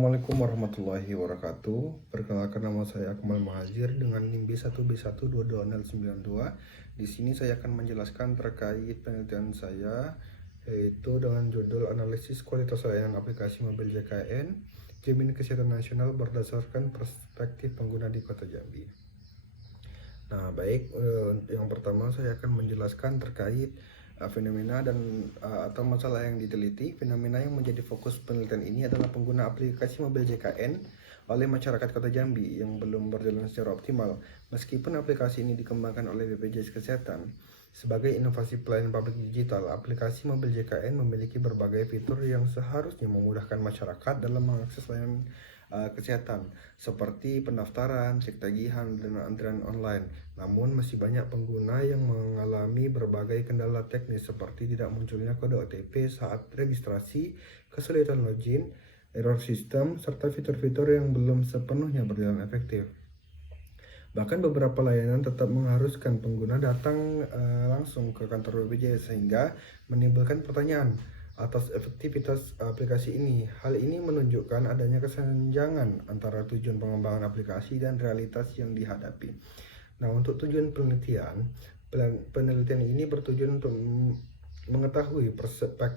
Assalamualaikum warahmatullahi wabarakatuh. Perkenalkan, nama saya Akmal Mahazir dengan NIM B1B1229092. Di sini saya akan menjelaskan terkait penelitian saya, yaitu dengan judul Analisis Kualitas Layanan Aplikasi Mobil JKN Jaminan Kesehatan Nasional berdasarkan perspektif pengguna di Kota Jambi. Nah, baik, yang pertama saya akan menjelaskan terkait fenomena atau masalah yang diteliti. Fenomena yang menjadi fokus penelitian ini adalah pengguna aplikasi mobil JKN oleh masyarakat Kota Jambi yang belum berjalan secara optimal. Meskipun aplikasi ini dikembangkan oleh BPJS Kesehatan sebagai inovasi pelayanan publik digital, aplikasi mobil JKN memiliki berbagai fitur yang seharusnya memudahkan masyarakat dalam mengakses layanan kesehatan seperti pendaftaran, cek tagihan, dan antrian online. Namun masih banyak pengguna yang mengalami berbagai kendala teknis seperti tidak munculnya kode OTP saat registrasi, kesulitan login, error sistem, serta fitur-fitur yang belum sepenuhnya berjalan efektif. Bahkan beberapa layanan tetap mengharuskan pengguna datang langsung ke kantor BPJS sehingga menimbulkan pertanyaan atas efektivitas aplikasi ini. Hal ini menunjukkan adanya kesenjangan antara tujuan pengembangan aplikasi dan realitas yang dihadapi. Nah, untuk tujuan penelitian ini bertujuan untuk mengetahui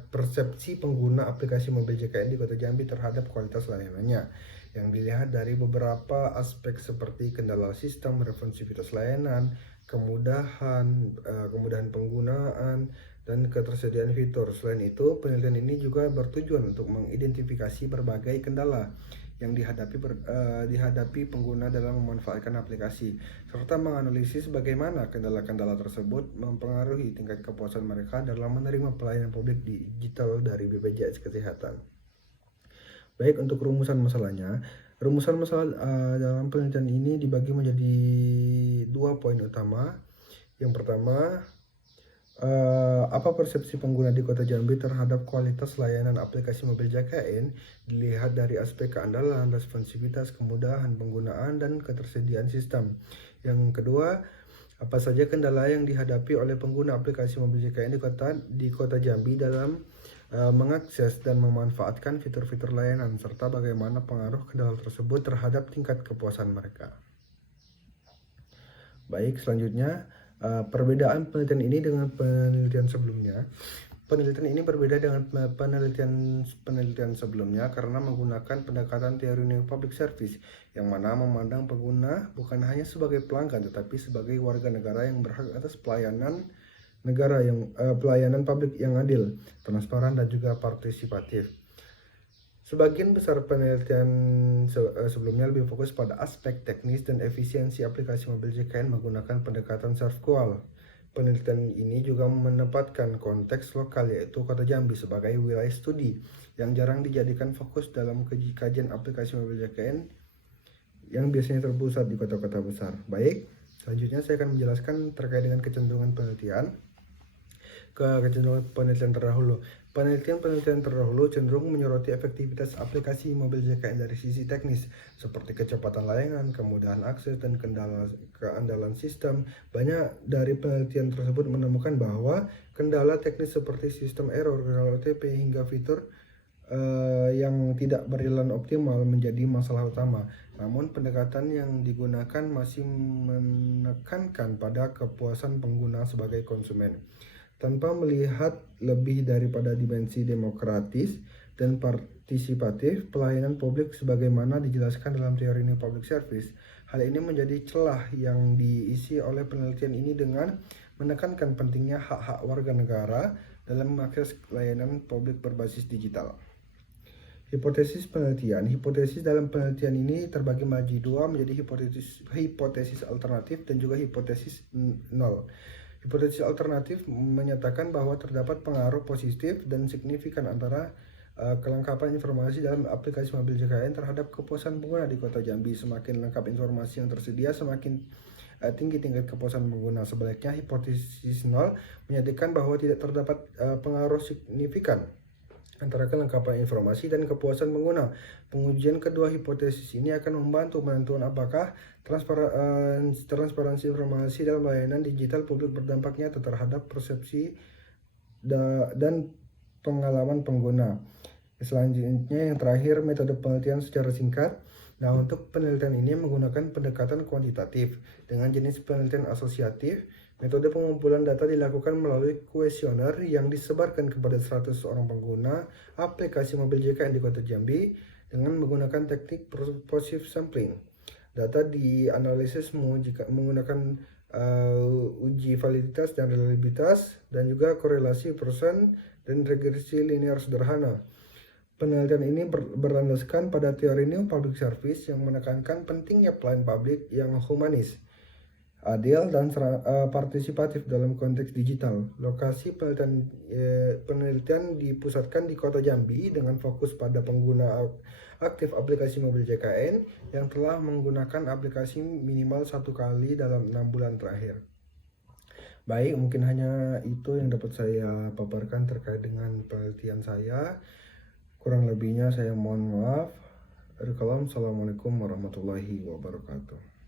persepsi pengguna aplikasi mobil JKN di Kota Jambi terhadap kualitas layanannya, yang dilihat dari beberapa aspek seperti kendala sistem, responsivitas layanan, kemudahan penggunaan, dan ketersediaan fitur. Selain itu, penelitian ini juga bertujuan untuk mengidentifikasi berbagai kendala yang dihadapi pengguna dalam memanfaatkan aplikasi, serta menganalisis bagaimana kendala-kendala tersebut mempengaruhi tingkat kepuasan mereka dalam menerima pelayanan publik digital dari BPJS Kesehatan. Baik, untuk rumusan masalahnya, rumusan masalah dalam penelitian ini dibagi menjadi 2 poin utama. Yang pertama, apa persepsi pengguna di Kota Jambi terhadap kualitas layanan aplikasi mobil JKN dilihat dari aspek keandalan, responsivitas, kemudahan penggunaan, dan ketersediaan sistem. Yang kedua, apa saja kendala yang dihadapi oleh pengguna aplikasi mobil JKN di Kota Jambi dalam mengakses dan memanfaatkan fitur-fitur layanan, serta bagaimana pengaruh kendala tersebut terhadap tingkat kepuasan mereka. Baik, selanjutnya perbedaan penelitian ini dengan penelitian sebelumnya. Penelitian ini berbeda dengan penelitian sebelumnya karena menggunakan pendekatan teori New Public Service, yang mana memandang pengguna bukan hanya sebagai pelanggan tetapi sebagai warga negara yang berhak atas pelayanan publik yang adil, transparan, dan juga partisipatif. Sebagian besar penelitian sebelumnya lebih fokus pada aspek teknis dan efisiensi aplikasi mobil JKN menggunakan pendekatan SERVQual. Penelitian ini juga menempatkan konteks lokal, yaitu Kota Jambi, sebagai wilayah studi yang jarang dijadikan fokus dalam kajian aplikasi mobil JKN yang biasanya terpusat di kota-kota besar. Baik, selanjutnya saya akan menjelaskan terkait dengan kecenderungan penelitian. Kecenderungan penelitian terdahulu. Penelitian terdahulu cenderung menyoroti efektivitas aplikasi mobil JKN dari sisi teknis, seperti kecepatan layanan, kemudahan akses, dan keandalan sistem. Banyak dari penelitian tersebut menemukan bahwa kendala teknis seperti sistem error, gagal OTP, hingga fitur yang tidak berjalan optimal menjadi masalah utama. Namun pendekatan yang digunakan masih menekankan pada kepuasan pengguna sebagai konsumen, tanpa melihat lebih daripada dimensi demokratis dan partisipatif pelayanan publik sebagaimana dijelaskan dalam teori New Public Service. Hal ini menjadi celah yang diisi oleh penelitian ini dengan menekankan pentingnya hak-hak warga negara dalam mengakses layanan publik berbasis digital. Hipotesis penelitian. Hipotesis dalam penelitian ini terbagi menjadi dua, menjadi hipotesis alternatif dan juga hipotesis nol. Hipotesis alternatif menyatakan bahwa terdapat pengaruh positif dan signifikan antara kelengkapan informasi dalam aplikasi mobil JKN terhadap kepuasan pengguna di Kota Jambi. Semakin lengkap informasi yang tersedia, semakin tinggi tingkat kepuasan pengguna. Sebaliknya, hipotesis nol menyatakan bahwa tidak terdapat pengaruh signifikan antara kelengkapan informasi dan kepuasan pengguna. Pengujian kedua hipotesis ini akan membantu menentukan apakah transparansi informasi dalam layanan digital publik berdampak nyata terhadap persepsi dan pengalaman pengguna. Selanjutnya yang terakhir, metode penelitian secara singkat. Nah, untuk penelitian ini menggunakan pendekatan kuantitatif dengan jenis penelitian asosiatif. Metode pengumpulan data dilakukan melalui kuesioner yang disebarkan kepada 100 orang pengguna aplikasi mobil JKN di Kota Jambi dengan menggunakan teknik positive sampling. Data dianalisis menggunakan uji validitas dan reliabilitas dan juga korelasi persen dan regresi linear sederhana. Penelitian ini berlandaskan pada teori New Public Service yang menekankan pentingnya pelayanan publik yang humanis, adil, dan partisipatif dalam konteks digital. Lokasi penelitian dipusatkan di Kota Jambi dengan fokus pada pengguna aktif aplikasi mobil JKN yang telah menggunakan aplikasi minimal 1 kali dalam 6 bulan terakhir. Baik, mungkin hanya itu yang dapat saya paparkan terkait dengan penelitian saya. Kurang lebihnya saya mohon maaf. Assalamualaikum warahmatullahi wabarakatuh.